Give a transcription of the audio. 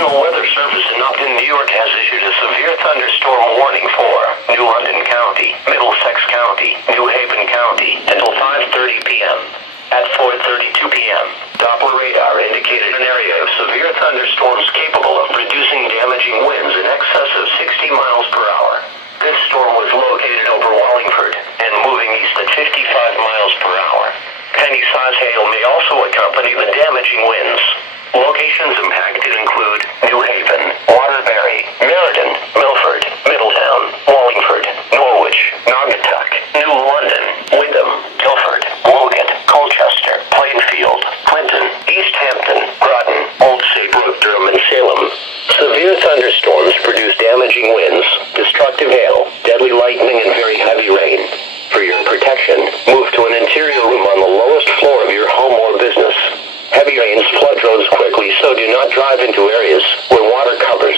National Weather Service in Upton, New York has issued a severe thunderstorm warning for New London County, Middlesex County, New Haven County until 5:30 p.m. At 4:32 p.m., Doppler radar indicated an area of severe thunderstorms capable of producing damaging winds in excess of 60 miles per hour. This storm was located over Wallingford and moving east at 55 miles per hour. Penny-size hail may also accompany the damaging winds. Locations impacted include New Haven, Waterbury, Meriden, Milford, Middletown, Wallingford, Norwich, Naugatuck, New London, Wyndham, Guilford, Wogat, Colchester, Plainfield, Clinton, East Hampton, Groton, Old Saybrook, Durham, and Salem. Severe thunderstorms produce damaging winds, destructive hail, deadly lightning, and very heavy rain. For your protection, move to an interior room on the lowest floor of your home or business. Heavy rains flood roads quickly, so do not drive into areas where water covers